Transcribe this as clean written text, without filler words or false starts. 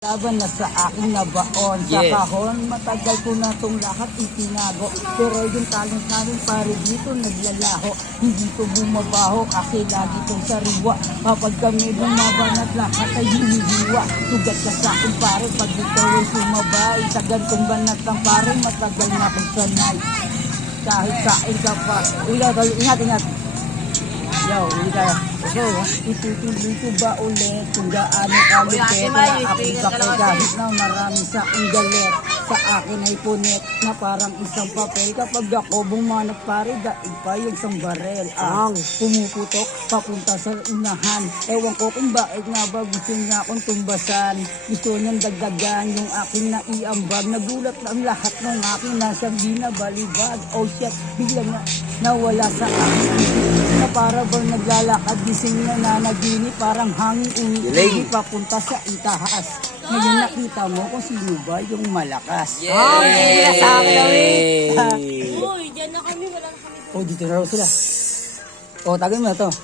Laban na sa aking nabaon. Sa kahon, matagal ko na itong lahat itinago. Pero yung talent namin pare dito naglalaho. Hindi ko bumabaho kasi lagi kong sariwa. Kapag kami bumabanat lahat ay hinihiwa. Tugat ka sa akin pare pag ikaw ay sumabay. Sa gantong banat lang pare matagal na akong sanay. Kahit kain ka pa. Ingat. Yo, ingat. So, itutuloy ko ba ulit kung gaano kalupit na aking kape kahit na marami sa aking galit. Sa akin ay punit na parang isang papel. Kapag ako bumanat pare, daig pa yung isang barel. Pumuputok papunta sa unahan. Ewan ko kung bakit nga ba gusto niya akong tumbasan. Gusto niyang dagdagan yung aking naiambag. Nagulat ang lahat ng aking nasa binabalibag. Oh shit, bigla nga nawala sa aking na para bang naglalakad. Gising na nanaginip, parang hangin umiigit papunta sa itaas. Ngayon nakita mo kung sino ba yung malakas. Yay! Sa akin kami. Uy, dyan na kami, wala na kami. Oh, dito na raw sila. Oh, tagay mo na to.